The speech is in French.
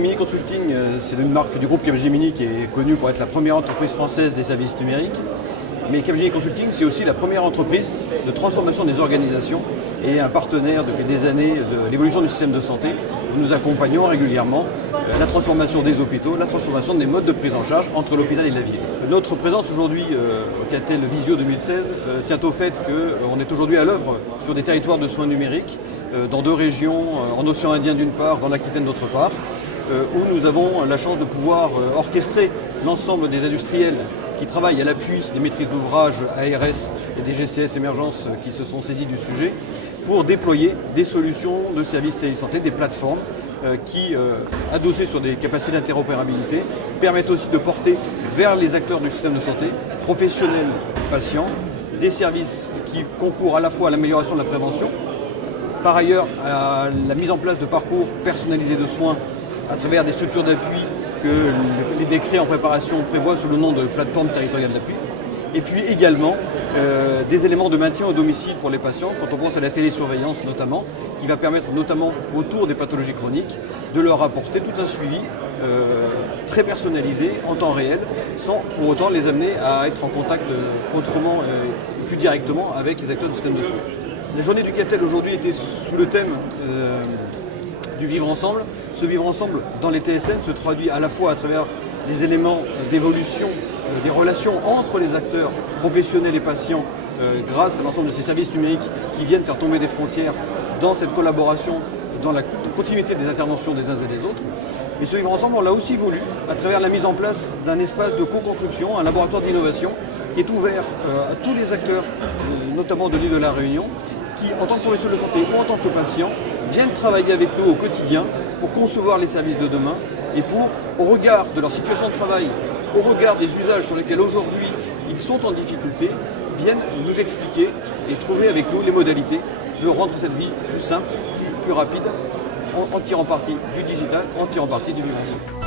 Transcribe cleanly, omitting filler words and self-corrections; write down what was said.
Capgemini Consulting, c'est une marque du groupe Capgemini qui est connue pour être la première entreprise française des services numériques. Mais Capgemini Consulting, c'est aussi la première entreprise de transformation des organisations et un partenaire depuis des années de l'évolution du système de santé, où nous accompagnons régulièrement la transformation des hôpitaux, la transformation des modes de prise en charge entre l'hôpital et la ville. Notre présence aujourd'hui au Catel Visio 2016 tient au fait qu'on est aujourd'hui à l'œuvre sur des territoires de soins numériques, dans 2 régions, en océan Indien d'une part, dans l'Aquitaine d'autre part, où nous avons la chance de pouvoir orchestrer l'ensemble des industriels qui travaillent à l'appui des maîtrises d'ouvrage ARS et des GCS Émergence qui se sont saisis du sujet pour déployer des solutions de services télésanté, des plateformes qui, adossées sur des capacités d'interopérabilité, permettent aussi de porter vers les acteurs du système de santé, professionnels, patients, des services qui concourent à la fois à l'amélioration de la prévention, par ailleurs à la mise en place de parcours personnalisés de soins à travers des structures d'appui que les décrets en préparation prévoient sous le nom de plateforme territoriale d'appui. Et puis également des éléments de maintien au domicile pour les patients, quand on pense à la télésurveillance notamment, qui va permettre notamment autour des pathologies chroniques de leur apporter tout un suivi très personnalisé en temps réel, sans pour autant les amener à être en contact autrement et plus directement avec les acteurs du système de soins. La journée du Catel aujourd'hui était sous le thème du vivre ensemble. Ce vivre ensemble dans les TSN se traduit à la fois à travers les éléments d'évolution des relations entre les acteurs professionnels et patients grâce à l'ensemble de ces services numériques qui viennent faire tomber des frontières dans cette collaboration, dans la continuité des interventions des uns et des autres. Et ce vivre ensemble, on l'a aussi voulu à travers la mise en place d'un espace de co-construction, un laboratoire d'innovation qui est ouvert à tous les acteurs, notamment de l'île de la Réunion, qui, en tant que professionnels de santé ou en tant que patients, viennent travailler avec nous au quotidien pour concevoir les services de demain et pour, au regard de leur situation de travail, au regard des usages sur lesquels aujourd'hui ils sont en difficulté, viennent nous expliquer et trouver avec nous les modalités de rendre cette vie plus simple, plus rapide, en tirant parti du digital, en tirant parti du vivre ensemble.